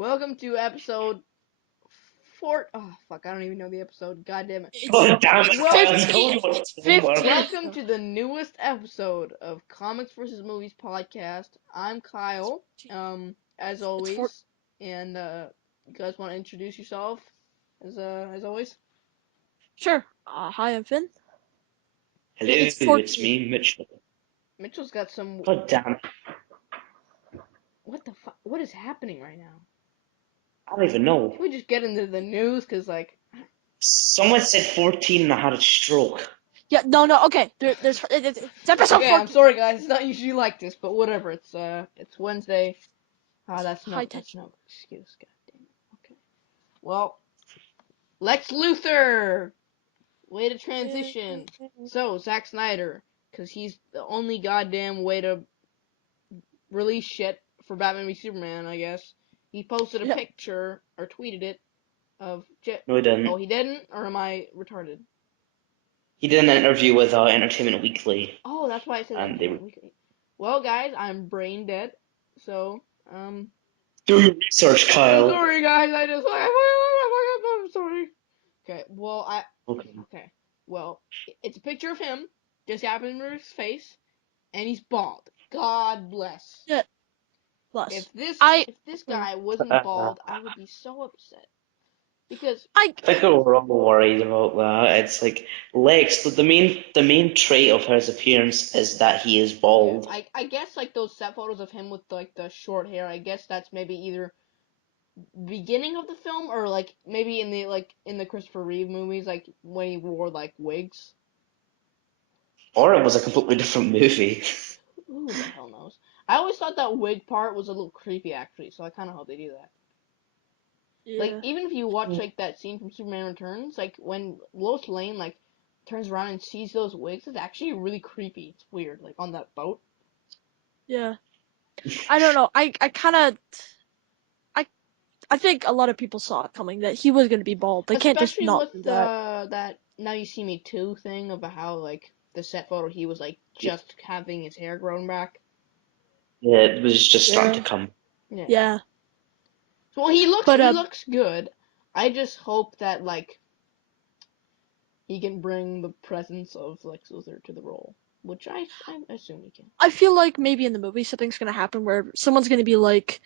Welcome to episode four. Oh fuck! I don't even know the episode. God damn it! Oh, damn it, Well, Kyle, you told me what it's for. 15. welcome to the newest episode of Comics vs. Movies podcast. I'm Kyle. As always, and you guys want to introduce yourself? As always. Sure. Hi, I'm Finn. Hello, It's it's 14. me, Mitchell. Mitchell's got some. God damn it. What the fuck? What is happening right now? I don't even know. Can we just get into the news? Cause like. Someone said 14 and I had a stroke. Yeah, no, okay. It's episode Okay, 14. I'm sorry guys. It's not usually like this, but whatever. It's Wednesday. That's no excuse. God damn it. Okay. Well, Lex Luthor. Way to transition. So Zack Snyder, because he's the only goddamn way to release shit for Batman v Superman, I guess. He posted a Yep. picture or tweeted it of. No, he didn't. Oh, he didn't, or am I retarded? He did an interview with Entertainment Weekly. Oh, that's why I said And that. Well, guys, I'm brain dead, so do your research, I'm Kyle. sorry, guys. I'm sorry. Okay. Well, Okay. Well, it's a picture of him, just happened to his face, and he's bald. God bless. Yeah. Plus, If this Mm. guy wasn't bald, I would be so upset. Because I think we're all worried about that. It's like Lex. The main trait of his appearance is that he is bald. I guess like those set photos of him with like the short hair. I guess that's maybe either beginning of the film or like maybe in the Christopher Reeve movies, like when he wore like wigs. Or it was a completely different movie. Who the hell knows? I always thought that wig part was a little creepy, actually, so I kind of hope they do that. Yeah. Like, even if you watch, like, that scene from Superman Returns, like, when Lois Lane, like, turns around and sees those wigs, it's actually really creepy. It's weird, like, on that boat. Yeah. I don't know. I kind of. I think a lot of people saw it coming that he was going to be bald. They can't just Especially not do with that. that Now You See Me Too thing about how, like, the set photo, he was, like, just having his hair grown back. Yeah, it was just starting to come. Yeah. So, well, he looks good. I just hope that, like, he can bring the presence of Lex Luthor to the role, which I assume he can. I feel like maybe in the movie something's going to happen where someone's going to be like,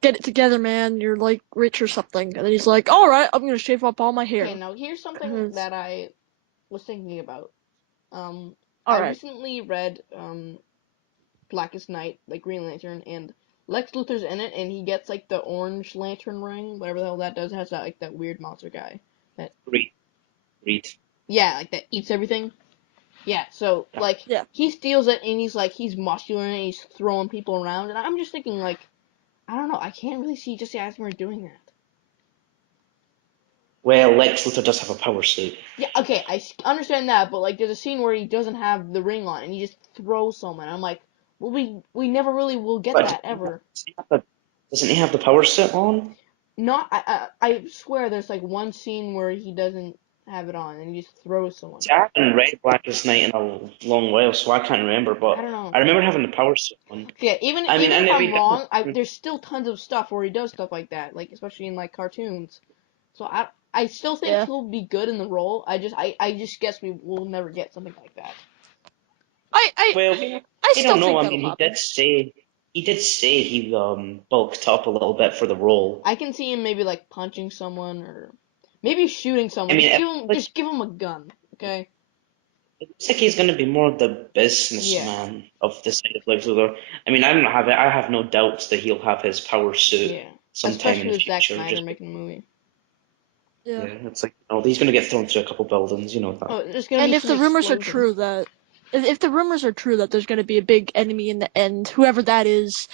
get it together, man. You're like rich or something. And then he's like, all right, I'm going to shave up all my hair. Okay, now here's something that I was thinking about. I recently read Blackest Night, like Green Lantern, and Lex Luthor's in it, and he gets like the orange lantern ring, whatever the hell that does. It has that like that weird monster guy that. Reed. Yeah, like that eats everything. Yeah, so like he steals it, and he's muscular, and he's throwing people around, and I'm just thinking like, I don't know, I can't really see Jesse Eisenberg doing that. Well, Lex Luthor does have a power suit. Yeah, okay, I understand that, but like there's a scene where he doesn't have the ring on, and he just throws someone. I'm like, well, we never really will get that ever. Doesn't he have the power suit on? Not, I swear there's like one scene where he doesn't have it on, and he just throws someone. See, I haven't read Blackest Night in a long while, so I can't remember, but I don't know. I remember having the power suit on. Yeah, even if I'm wrong, there's still tons of stuff where he does stuff like that, like especially in like cartoons. So I still think he'll be good in the role. I just guess we will never get something like that. I still don't know. think I mean, he did say he bulked up a little bit for the role. I can see him maybe like punching someone or maybe shooting someone. I mean, just give him a gun, okay? It looks like he's going to be more of the businessman of the side of Lex Luthor. I mean, I have no doubts that he'll have his power suit sometime in the future. Especially with Zack Snyder making a movie. Yeah, it's like, he's going to get thrown through a couple buildings, you know that. Oh, there's gonna and be if the rumors are true that if the rumors are true that there's going to be a big enemy in the end, whoever that is,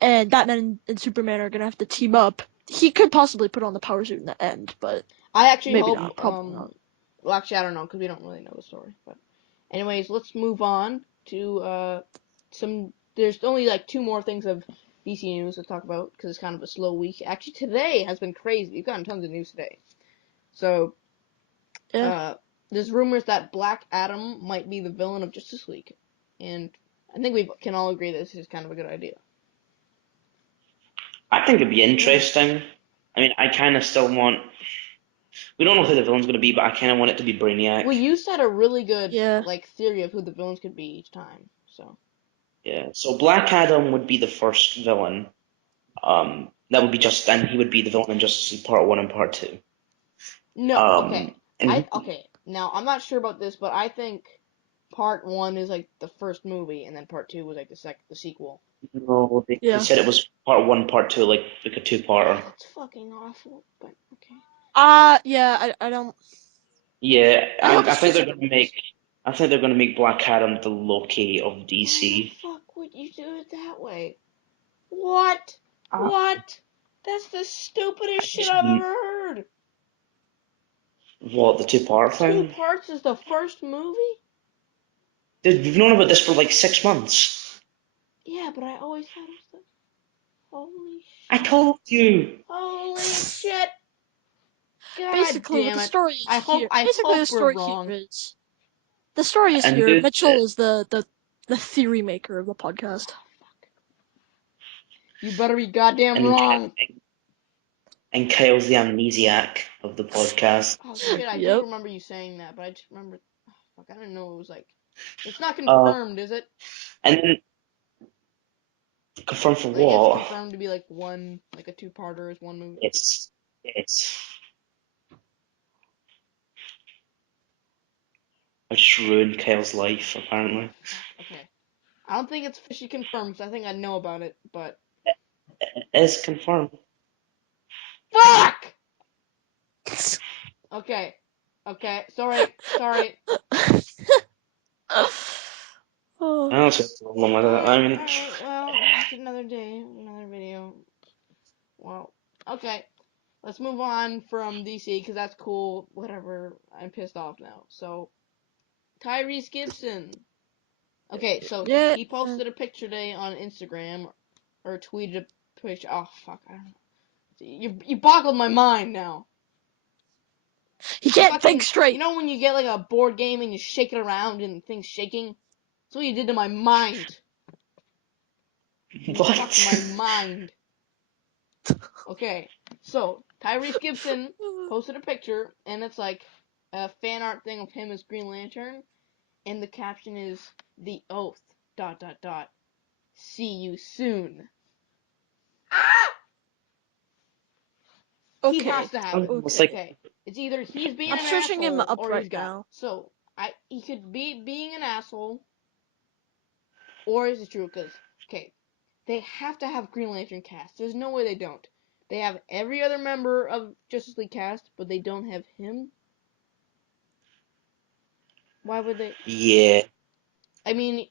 and Batman and Superman are going to have to team up, he could possibly put on the power suit in the end, but I actually maybe hope not, probably not. Well, actually, I don't know because we don't really know the story. But anyways, let's move on to some. There's only like two more things of DC news to talk about because it's kind of a slow week. Actually, today has been crazy. We've gotten tons of news today. So, there's rumors that Black Adam might be the villain of Justice League, and I think we can all agree this is kind of a good idea. I think it'd be interesting. I mean, I kind of still want. We don't know who the villain's going to be, but I kind of want it to be Brainiac. Well, you said a really good Yeah. like theory of who the villains could be each time. So Yeah. So Black Adam would be the first villain. That would be just, and he would be the villain in Justice League Part 1 and Part 2. no, okay. And Okay. Now I'm not sure about this, but I think Part 1 is like the first movie, and then Part 2 was like the sequel. no, they Yeah. said it was Part 1, Part 2, like a two-parter. That's fucking awful, but okay. Yeah, I don't. Yeah, I hope I it's think just they're like gonna make. I think they're gonna make Black Adam the Loki of Why the DC. fuck would you do it that way? What? Uh, What? That's the stupidest shit I've ever heard. What, the two-part Two thing? parts is the first movie? Dude, we've known about this for like 6 months. Yeah, but I always thought it was the. Holy I shit. told you. Holy shit. God basically what damn the it. story is here. I Basically, the hope we're story wrong. here is the story is And here. dude, Mitchell is the theory maker of the podcast. You better be goddamn and wrong. Kyle's the amnesiac of the podcast. Oh shit, I do Yep. remember you saying that, but I just remember. Oh, fuck, I didn't know it was like. It's not Uh, confirmed, is it? and then confirmed for Like, it's what? confirmed to be like one, like a two-parter is one movie. It's. I just ruined Kyle's life, apparently. Okay. I don't think it's officially confirmed, because I think I know about it, but. It is confirmed. Fuck! Okay. Okay. Sorry. Oh. I don't see a problem with it. I mean, Alright, well, just another day, another video. Well, okay. Let's move on from DC, because that's cool. Whatever. I'm pissed off now. So, Tyrese Gibson. Okay, so Yeah. he posted a picture today on Instagram, or tweeted a picture. Oh, fuck. I don't know. You boggled my mind now. He can't Fucking, think straight. you know when you get like a board game and you shake it around and things shaking? That's what you did to my mind. You what? fucked my mind. Okay, so Tyrese Gibson posted a picture, and it's like a fan art thing of him as Green Lantern, and the caption is "The Oath." ... See you soon. Ah! He Okay. has to have it. It's Okay. like, Okay, it's either he's being I'm an searching him asshole up or right he's got it. now. So he could be being an asshole, or is it true? Because okay, they have to have Green Lantern cast. There's no way they don't. They have every other member of Justice League cast, but they don't have him. Why would they? yeah. I mean,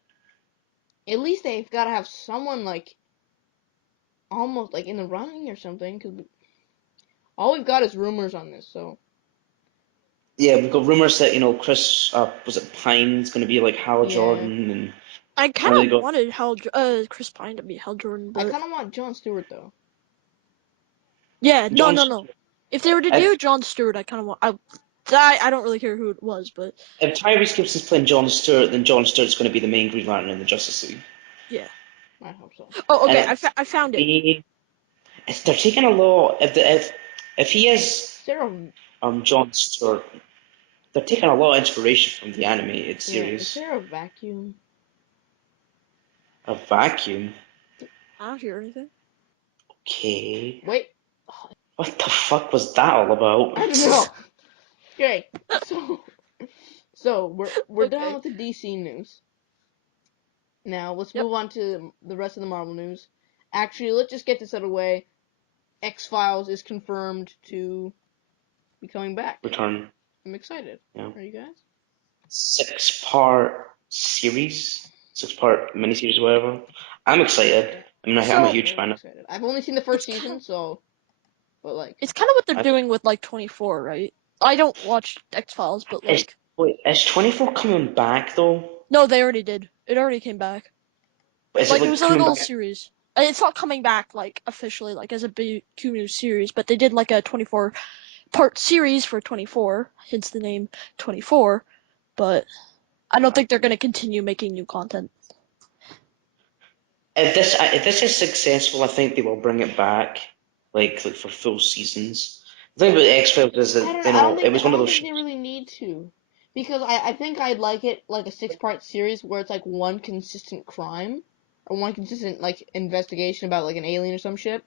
at least they've got to have someone like almost like in the running or something. Because all we've got is rumors on this. So Yeah, we've got rumors that, Chris, was it Pine's going to be like Hal yeah, Jordan, and I now kind they of got wanted Chris Pine to be Hal Jordan, I but kind of want Jon Stewart though. yeah, John. no. If they were to If, do Jon Stewart, I kind of want. I don't really care who it was, but if Tyrese Gibson's playing John Stewart, then John Stewart's going to be the main Green Lantern in the Justice League. yeah. I hope so. Oh, And okay. I found it. they're taking a lot. If he is Is there a John Stewart, they're taking a lot of inspiration from the animated yeah? Is series. there a vacuum? A vacuum. I don't hear anything. Okay. Wait, What the fuck was that all about? I don't know. Okay, so we're done Okay. with the DC news. Now let's Yep. move on to the rest of the Marvel news. Actually, let's just get this out of the way. X-Files is confirmed to be coming back. Return. I'm excited. Yeah. Are you guys? 6-part series, 6-part miniseries, whatever. I'm excited. Yeah. I mean, I'm a So huge Very fan of. excited. I've only seen the it's first kind season, of so but like it's kind of what they're I, doing with like 24, right? I don't watch X Files, but is like wait, is 24 coming back though? no, they already did. It already came back. Is it Like it like was a coming little back? series. It's not coming back like officially, like as a big new series, but they did like a 24-part series for 24, hence the name 24. But I don't think they're gonna continue making new content. if this is successful, I think they will bring it back, like for full seasons. The thing about X-Files is I that don't know. I don't it think was I one of don't those think they shows. really need to, because I think I'd like it like a 6-part series where it's like one consistent crime or one consistent like investigation about like an alien or some shit.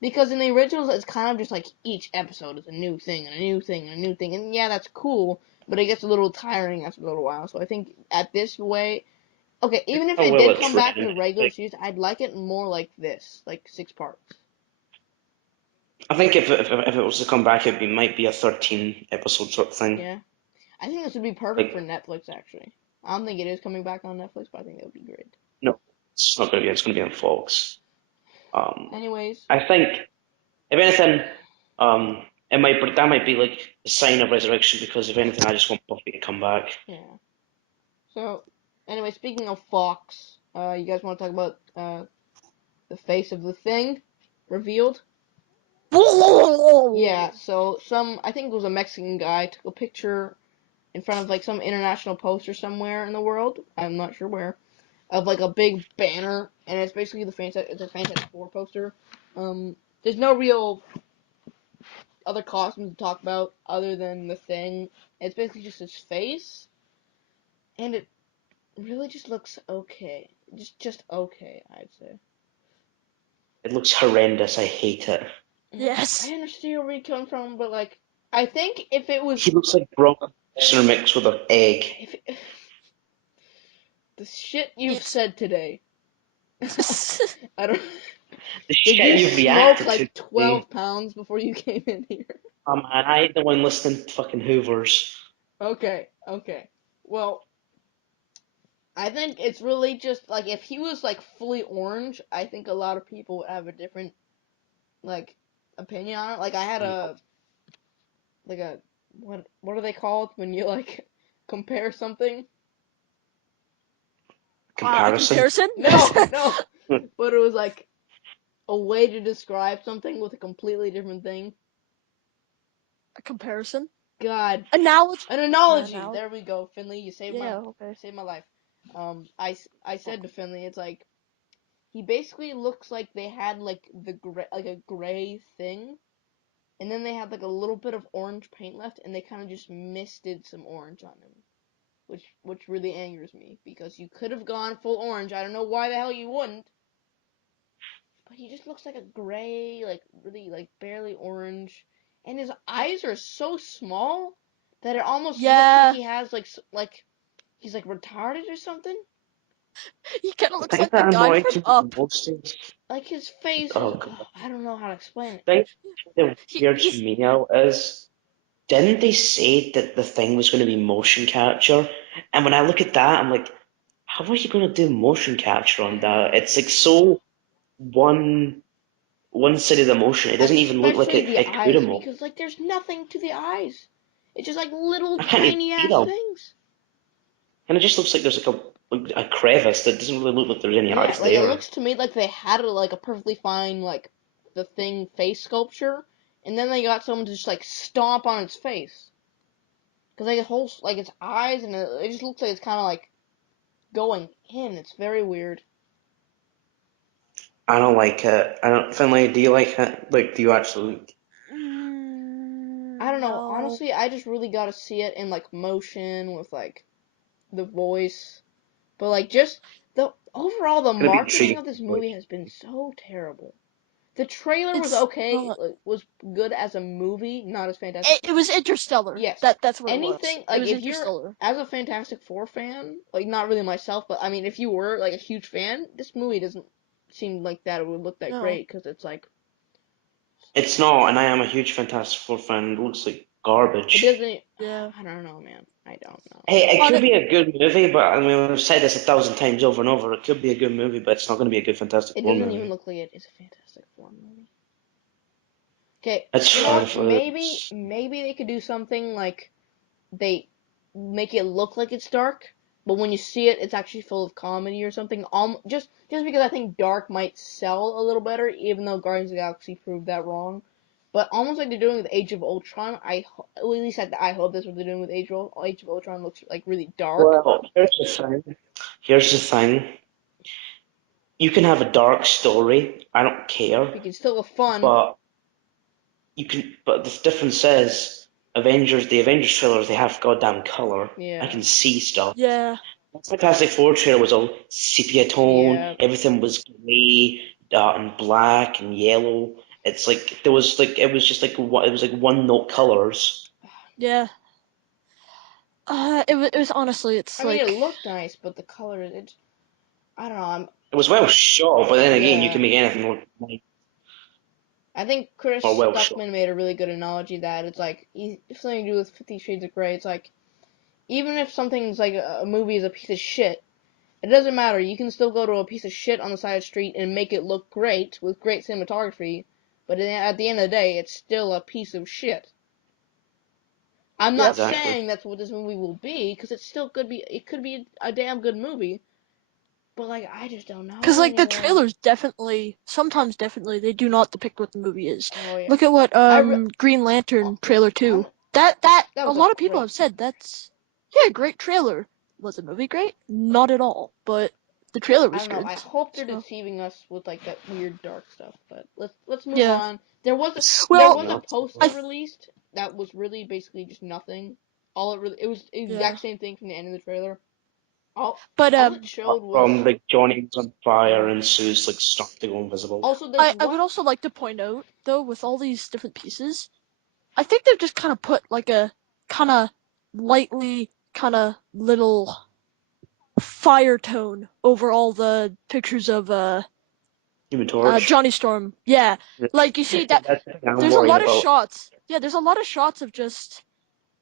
Because in the originals, it's kind of just like each episode is a new thing and a new thing and a new thing, and yeah, that's cool, but it gets a little tiring after a little while. So I think at this way, okay, even if How it well did it's come back in written. the regular series, I'd like it more like this, like 6 parts. I think if it was to come back, might be a 13 episode sort of thing. Yeah, I think this would be perfect for Like, Netflix actually. I don't think it is coming back on Netflix, but I think that would be great. no, it's not going to be. It's going to be on Fox. Anyways, I think if anything, that might be like a sign of resurrection because if anything, I just want Buffy to come back. yeah. So, anyway, speaking of Fox, you guys want to talk about the face of the thing revealed? Yeah, so I think it was a Mexican guy, took a picture in front of like some international poster somewhere in the world, I'm not sure where, of like a big banner, and it's basically it's a Fantastic Four poster. There's no real other costumes to talk about other than the thing. It's basically just his face, and it really just looks okay. Just okay, I'd say. It looks horrendous. I hate it. Yes. I understand where you're coming from, but like, I think if it was, He looks like Brock Lesnar mixed with an egg. if it, the shit you've It's said today, I don't. The Did shit you you've smoke reacted to like today. 12 pounds before you came in here? Man, I ain't the one listening to fucking Hoovers. Okay, okay. Well, I think it's really just like if he was like fully orange, I think a lot of people would have a different like opinion on it. Like I had a like a what are they called when you like compare something? a Comparison. comparison. No, no. But it was like a way to describe something with a completely different thing. A comparison. God, Analogy. an analogy. Analogy. There we go, Finley. You saved Yeah. Okay. my life. I said to Finley, it's like he basically looks like they had like a gray thing, and then they had like a little bit of orange paint left, and they kind of just misted some orange on him, which really angers me because you could have gone full orange. I don't know why the hell you wouldn't, but he just looks like a gray, like really like barely orange, and his eyes are so small that it almost looks like Yeah. he has like he's like retarded or something. He kind of The looks thing like the that guy annoys from me the Up. most is, Like his face is, oh god, I don't know how to explain it. the thing that weirds He's me out is, didn't they say that the thing was going to be motion capture? And when I look at that, I'm like, how are you going to do motion capture on that? It's like so one one side of the motion. It doesn't even look like Especially it, the it could have eyes, moved. because like there's nothing to the eyes. It's just like little I can't even tiny see ass them. things. And it just looks like there's like a crevice that doesn't really look like there's any Yeah, eyes like it there. looks to me like they had like a perfectly fine like the thing face sculpture, and then they got someone to just like stomp on its face. Cause like its whole like its eyes and it just looks like it's kind of like going in. It's very weird. I don't like it. I don't. Finley, do you like it? Like, do you actually? I don't know. no. Honestly, I just really got to see it in like motion with like the voice. But like just the overall the It's gonna be marketing intriguing. of this movie has been so terrible. The trailer was It's okay, not. like, was good as a movie, not as Fantastic. It was Interstellar. Yes. That's what it was. Anything It like was if you're Interstellar. as a Fantastic Four fan, like not really myself, but I mean if you were like a huge fan, this movie doesn't seem like that it would look that No. great because it's like It's not, and I am a huge Fantastic Four fan. It looks like it garbage. doesn't. Yeah. I don't know, man. I don't know. Hey, it On could it. be a good movie, but I mean, we've said this 1,000 times over and over. It could be a good movie, but it's not going to be a good Fantastic It Four doesn't even movie. look like it is a Fantastic Four movie. Okay, It's you know fine what? for Maybe they could do something like they make it look like it's dark, but when you see it, it's actually full of comedy or something. Just because I think dark might sell a little better, even though Guardians of the Galaxy proved that wrong. But almost like they're doing with Age of Ultron, at least I hope that's what they're doing with Age of Ultron looks like really dark. Well, here's the thing. Here's the thing. you can have a dark story. I don't care, You can still have fun. but you can. But the difference is, the Avengers trailers, they have goddamn color. I Yeah. can see stuff. Yeah. The Fantastic Four trailer was all sepia tone. Yeah. Everything was grey, and black and yellow. It's like there was like it was just like it was like one note colors. Yeah. It was honestly, it's I mean, it like, looked nice, but the color, I don't know. It was well shot, but then again, you Yeah. can make anything look nice I think Chris or well shot. Stuckman made a really good analogy that it's like, if something to do with 50 Shades of Grey, it's like, even if something's like a movie is a piece of shit, it doesn't matter. You can still go to a piece of shit on the side of the street and make it look great with great cinematography, but at the end of the day, it's still a piece of shit. I'm not yep. Exactly. saying that's what this movie will be, because it could be a damn good movie, but like, I just don't Because, know like, the anymore. trailers sometimes definitely, they do not depict what the movie is. Oh yeah. Look at what, I Green Lantern trailer 2. that A was a lot of people great have said yeah, great trailer. Was the movie great? Not at all, but the trailer I was don't know. good. I hope they're So, deceiving us with like that weird dark stuff. But let's move yeah. on. There Well, was a I, poster released that was really basically just nothing. It was the yeah. exact same thing from the end of the trailer. All But, all it showed From was like Johnny was on fire and Sue's like starting to go invisible. also there's I one. would also like to point out, though, with all these different pieces, I think they've just kind of put, like, a kind of lightly, kind of little fire tone over all the pictures of Human Torch. Johnny Storm. Yeah, Yeah, like you see that that's the thing I'm there's a worried lot of about. shots. Yeah, there's a lot of shots of just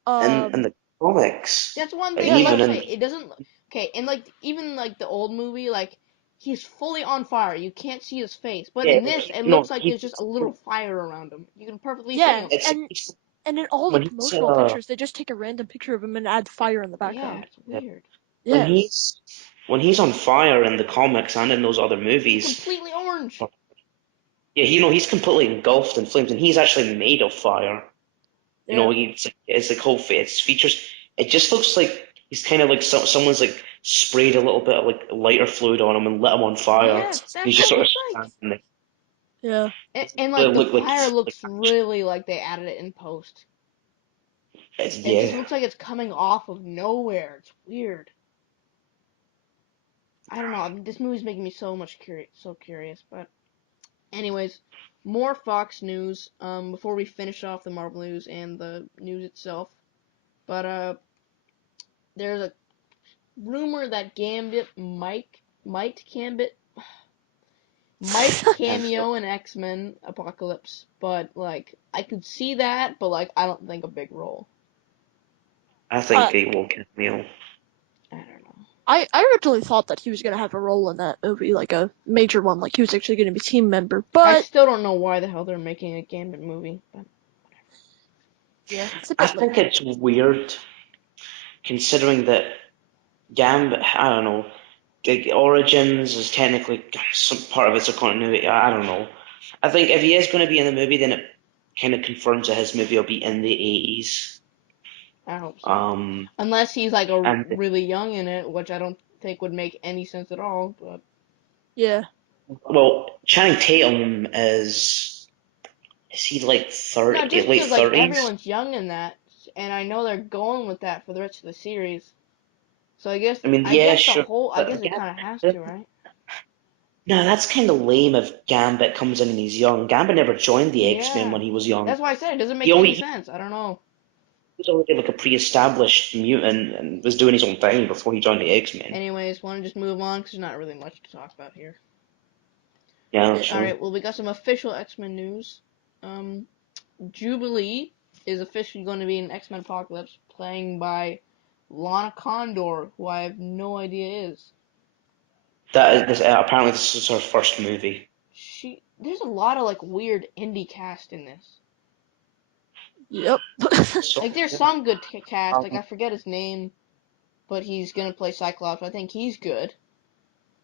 In the comics, That's one like thing. yeah, Like even I like say, in it doesn't. Okay, and like even like the old movie, like he's fully on fire. You can't see his face, but yeah, in this, it no, looks like there's just a little fire around him. You can perfectly see yeah, him. and in all the when he's promotional pictures they just take a random picture of him and add fire in the Yeah, background. it's weird. when Yeah. he's on fire in the comics and in those other He's movies. completely orange. Yeah, he's completely engulfed in flames, and he's actually made of fire. Yeah. It's like whole face features. It just looks like he's kind of like someone's like sprayed a little bit of like lighter fluid on him and lit him on fire. Yes, that's He's what just it sort of looks like. standing there. Yeah. And It like the looked like fire like looks really like they added it in post. It just yeah. looks like it's coming off of nowhere. It's weird. I don't know. This movie's making me so curious. But anyways, more Fox news. Before we finish off the Marvel news and the news itself. But there's a rumor that Gambit might And cameo in X-Men Apocalypse, but like I could see that, but like I don't think a big role. I Uh, think he will cameo. I don't know. I originally thought that he was gonna have a role in that movie, like a major one, like he was actually gonna be a team member. I But still don't know why the hell they're making a Gambit movie, but yeah, it's a I bit late. think it's weird considering that Gambit. I don't know. Like, Origins is technically some part of it's a continuity. I don't know. I think if he is going to be in the movie, then it kind of confirms that his movie will be in the 80s. I hope so. Um, Unless he's like a and really young in it, which I don't think would make any sense at all. But Yeah. well, Channing Tatum is he like no, 30, just late because like 30s? everyone's young in that, and I know they're going with that for the rest of the series. So I mean, I yeah, guess sure, I but guess it kind of has to, right? no, that's kind of lame if Gambit comes in and he's young. Gambit never joined the X-Men Yeah, when he was young. that's why I said it doesn't He make any always sense. I don't know. he was already like a pre-established mutant and was doing his own thing before he joined the X-Men. Anyways, want to just move on because there's not really much to talk about here. Yeah, Yeah. All sure. right, well we got some official X-Men news. Um, Jubilee is officially going to be in X-Men Apocalypse, playing by Lana Condor, who I have no idea is. Apparently this is her first movie. There's a lot of like weird indie cast in this. Yep. So Like there's yeah. some good cast, like Um, I forget his name, but he's gonna play Cyclops. I think he's good.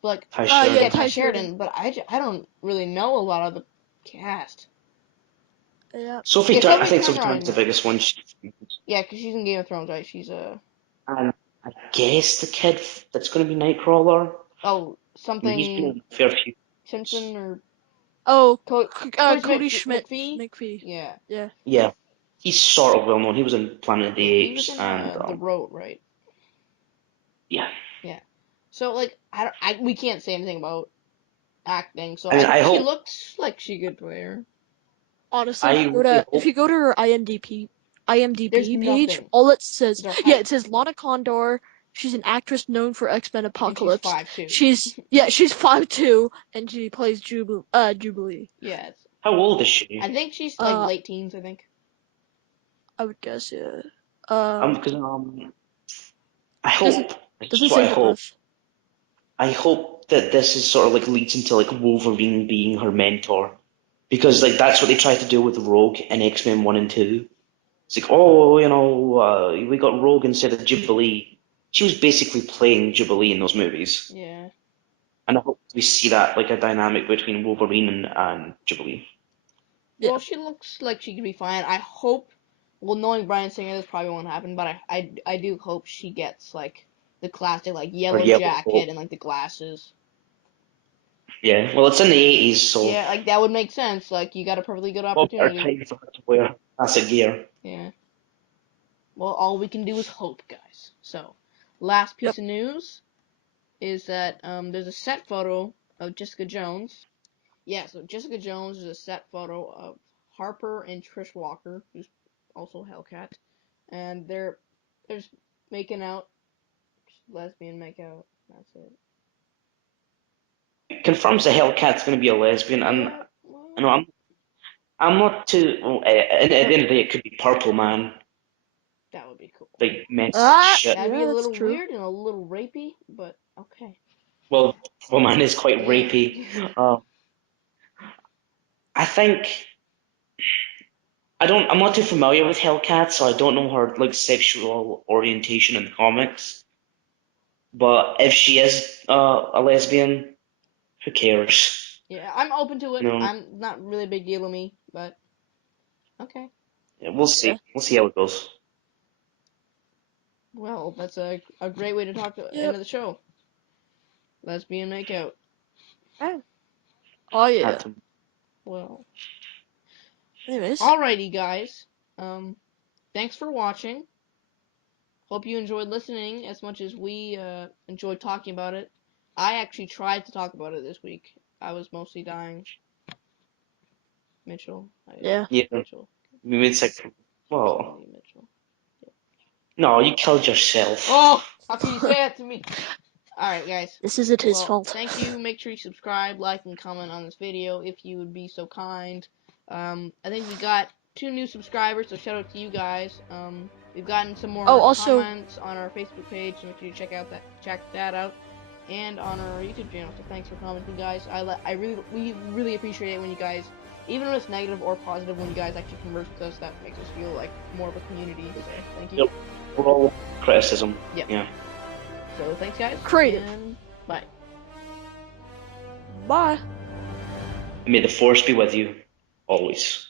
But like, Ty Yeah, yeah, Sheridan. Ty Ty Sheridan. Sheridan, but I don't really know a lot of the cast. Yeah. Yeah, I Sophie think Turner Sophie I Turner's the know. biggest one. Yeah, 'cause she's in Game of Thrones, right? She's And I guess the kid that's going to be Nightcrawler. oh I mean, he's been something in a fair few. Simpson or Oh, Cody Cody Schmidt. McPhee. McPhee. Yeah, Yeah. Yeah, he's sort of well known. He was in Planet of the he was Apes, in and The Road, right? yeah. Yeah. So like we can't say anything about acting. So I mean, I I think she hope, looks like she could play her. Honestly, I really if hope. you go to her There's IMDb page, nothing. all it says, Their yeah, height, it says Lana Condor. She's an actress known for X-Men and she's Apocalypse. 5'2". She's 5'2", and she plays Jubilee. Yeah, How old is she? I think she's like Uh, late teens. I think. I would guess, yeah. Because I Doesn't hope. This doesn't is what say I her hope. birth. I hope that this is sort of like leads into like Wolverine being her mentor, because like that's what they tried to do with Rogue in X-Men 1 and 2. It's like, oh, we got Rogue instead of Jubilee. She was basically playing Jubilee in those movies, Yeah. and I hope we see that like a dynamic between Wolverine and Jubilee. Yeah. Well, she looks like she could be fine. I hope. Well, knowing Bryan Singer, this probably won't happen, but I do hope she gets like the classic like Or yellow Yellow jacket Bolt. and like the glasses. Yeah, well, it's in the 80s, so Yeah, like that would make sense. Like you got a perfectly good what better opportunity. time for her to wear classic gear? Yeah. Well, all we can do is hope, guys. So, last Yep. piece of news is that there's a set photo of Jessica Jones. Yeah, so Jessica Jones is a set photo of Harper and Trish Walker, who's also Hellcat, and they're just making out, just lesbian make out. That's it. Confirms the Hellcat's going to be a lesbian, and Yeah, I well, know I'm not too. Well, at the end of the day, it could be Purple Man, that would be cool. like messy shit. That'd be Yeah, a that's little true. weird and a little rapey, but okay. Well, Purple Man is quite Yeah. rapey. Uh, I think I'm not too familiar with Hellcat, so I don't know her like sexual orientation in the comics. But if she is a lesbian, who cares? Yeah, I'm open to it. You know, I'm not really a big deal to me, but okay. yeah, we'll Yeah. see. We'll see how it goes. Well, that's a great way to talk to end Yep. of the show. Lesbian makeout. Oh, oh Had yeah. to. Well, Anyways, alrighty, guys. Thanks for watching. Hope you enjoyed listening as much as we enjoyed talking about it. I actually tried to talk about it this week. I was mostly dying. Mitchell. yeah. Yeah, Mitchell. we made sick. Well, Call you Mitchell. no, you killed yourself. Oh, how can you say that to me? Alright, guys. This isn't his Well, fault. thank you. Make sure you subscribe, like, and comment on this video if you would be so kind. I think we got 2 new subscribers, so shout out to you guys. We've gotten some Oh, more also, comments on our Facebook page, so make sure you check that out, and on our YouTube channel. So thanks for commenting, guys. We really appreciate it when you guys, even when it's negative or positive, when you guys actually converse with us. That makes us feel like more of a community. So thank you. Yep. We're all criticism. Yep. Yeah. So thanks, guys. Creative. And bye. bye. May the force be with you always.